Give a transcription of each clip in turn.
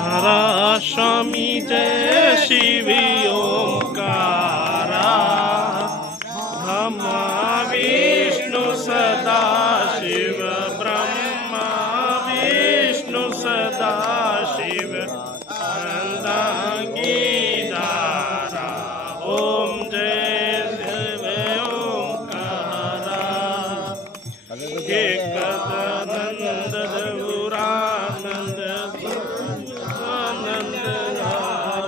हरा स्वामी जय शिवी ओंकारा ब्रह्मा विष्णु सदा शिव ब्रह्मा विष्णु सदा शिव अंगीदारा ओम जय शिव ओंकारा एकदनंद गौरानंद आनंद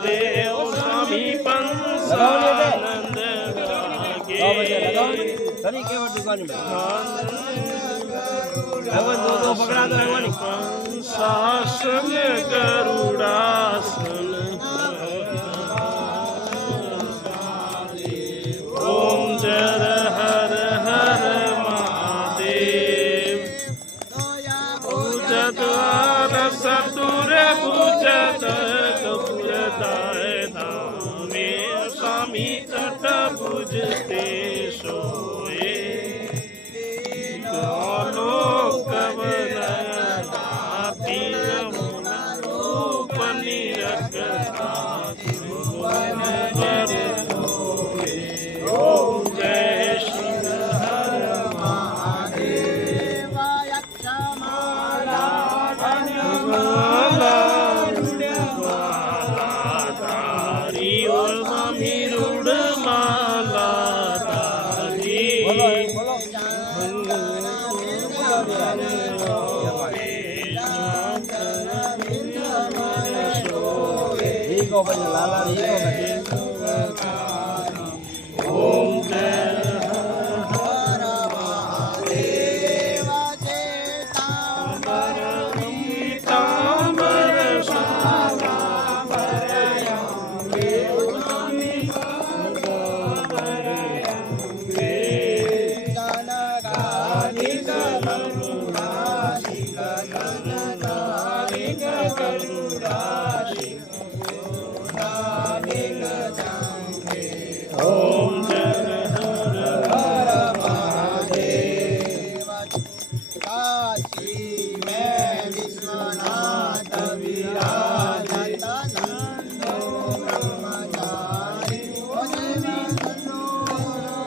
देव स्वामी पंचानंद शासन गरुड़ासन ओम जर हर हर महादेव पूजत सतुर पूजत कपूर दाय दामे स्वामी तट पूजते सोए लोक वनदाती रूप निरखता ओम जय शिव हर महादेव यक्षमाला धारी और स्वामी रूढ़माला धारी ओम जय हर महादेव चेतांबर पीतांबर शाला परयांगे स्वामी परयांगे कनकाधिक करुणाशिक कनकाधिक करुणाशिक ओम जय हर हर महादेव काशी में विश्वनाथ विराजत नंदो ब्रह्मचारी विष्णु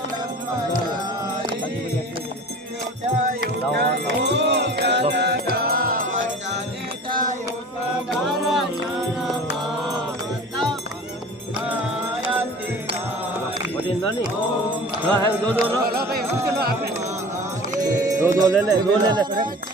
ब्रह्मचारी नहीं हाँ है दो ले ले